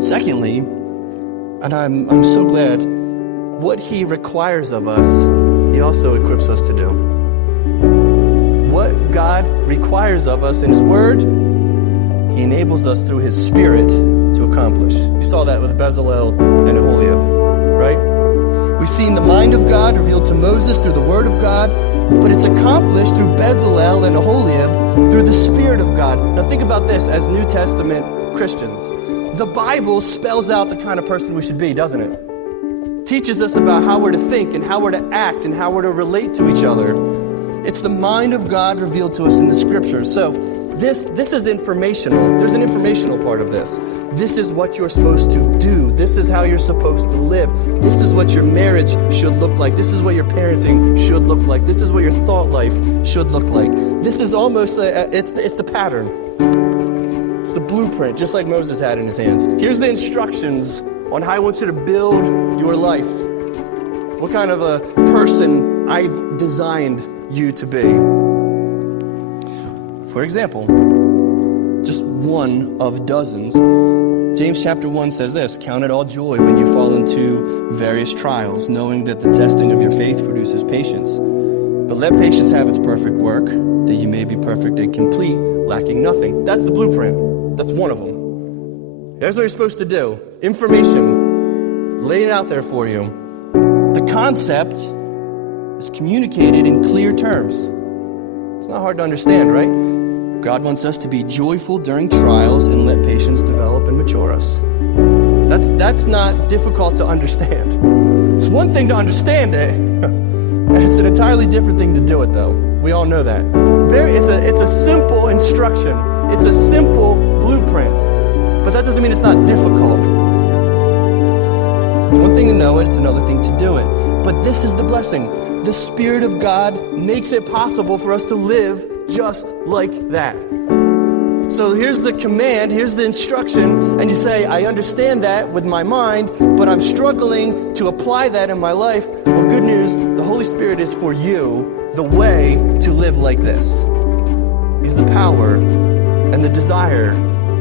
Secondly, and I'm so glad, what he requires of us, he also equips us to do. What God requires of us in his word, he enables us through his spirit to accomplish. You saw that with Bezalel and Aholiab, right? We've seen the mind of God revealed to Moses through the word of God, but it's accomplished through Bezalel and Aholiab through the Spirit of God. Now think about this as New Testament Christians. The Bible spells out the kind of person we should be, doesn't it? It teaches us about how we're to think and how we're to act and how we're to relate to each other. It's the mind of God revealed to us in the Scriptures. So this is informational. There's an informational part of this. This is what you're supposed to do. This is how you're supposed to live. This is what your marriage should look like. This is what your parenting should look like. This is what your thought life should look like. This is almost, it's the pattern. It's the blueprint, just like Moses had in his hands. Here's the instructions on how I want you to build your life. What kind of a person I've designed you to be. For example, just one of dozens, James chapter 1 says this, "Count it all joy when you fall into various trials, knowing that the testing of your faith produces patience. But let patience have its perfect work, that you may be perfect and complete, lacking nothing." That's the blueprint. That's one of them. Here's what you're supposed to do. Information, lay it out there for you. The concept is communicated in clear terms. It's not hard to understand, right? God wants us to be joyful during trials and let patience develop and mature us. That's not difficult to understand. It's one thing to understand it, and it's an entirely different thing to do it, though. We all know that. It's a simple instruction. It's a simple blueprint, but that doesn't mean it's not difficult. It's one thing to know it, it's another thing to do it. But this is the blessing. The Spirit of God makes it possible for us to live just like that. So here's the command, here's the instruction, and you say, I understand that with my mind, but I'm struggling to apply that in my life. Well, good news, the Holy Spirit is for you, the way to live like this. He's the power and the desire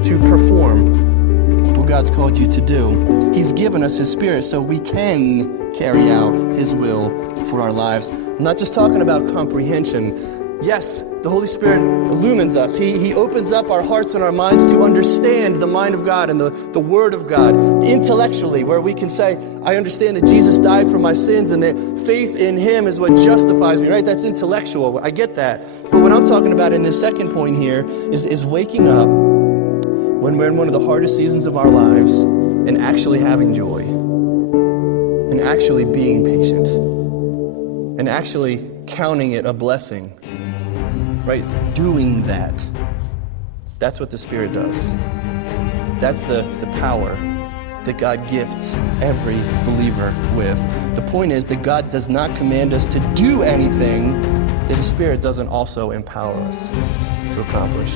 to perform what God's called you to do. He's given us His Spirit so we can carry out His will for our lives. I'm not just talking about comprehension. Yes, the Holy Spirit illumines us. He opens up our hearts and our minds to understand the mind of God and the Word of God intellectually, where we can say, I understand that Jesus died for my sins and that faith in Him is what justifies me, right? That's intellectual. I get that. But what I'm talking about in this second point here is waking up when we're in one of the hardest seasons of our lives and actually having joy and actually being patient and actually counting it a blessing. Right? Doing that. That's what the Spirit does. That's the power that God gifts every believer with. The point is that God does not command us to do anything that His Spirit doesn't also empower us to accomplish.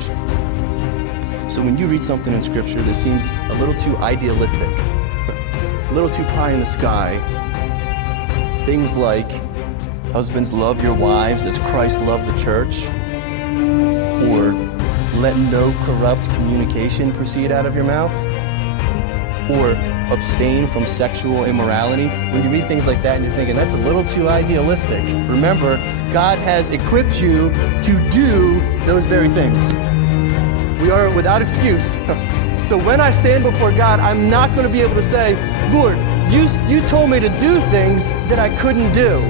So when you read something in Scripture that seems a little too idealistic, a little too pie in the sky, things like, husbands, love your wives as Christ loved the church, or let no corrupt communication proceed out of your mouth, or abstain from sexual immorality. When you read things like that and you're thinking, that's a little too idealistic, remember, God has equipped you to do those very things. We are without excuse. So when I stand before God, I'm not going to be able to say, Lord, you told me to do things that I couldn't do.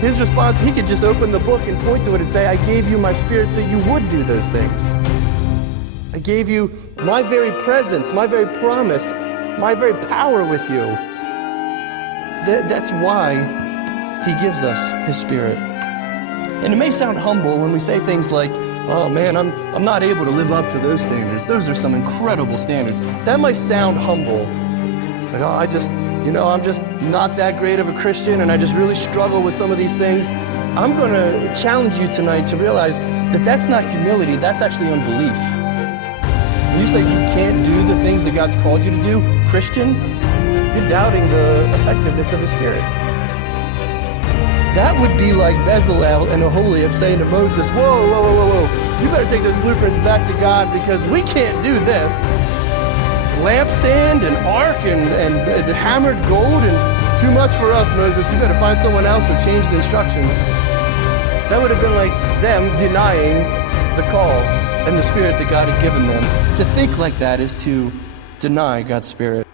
His response, He could just open the book and point to it and say, I gave you my Spirit so you would do those things. I gave you my very presence, my very promise, my very power with you. That's why He gives us His Spirit. And it may sound humble when we say things like, oh man, I'm not able to live up to those standards. Those are some incredible standards. That might sound humble. Like, oh, I'm just not that great of a Christian and I just really struggle with some of these things. I'm going to challenge you tonight to realize that that's not humility, that's actually unbelief. When you say you can't do the things that God's called you to do, Christian, you're doubting the effectiveness of the Spirit. That would be like Bezalel and Aholiab saying to Moses, whoa, you better take those blueprints back to God because we can't do this. lampstand and ark and hammered gold and too much for us, Moses. You better find someone else or change the instructions. That would have been like them denying the call and the spirit that God had given them. To think like that is to deny God's spirit.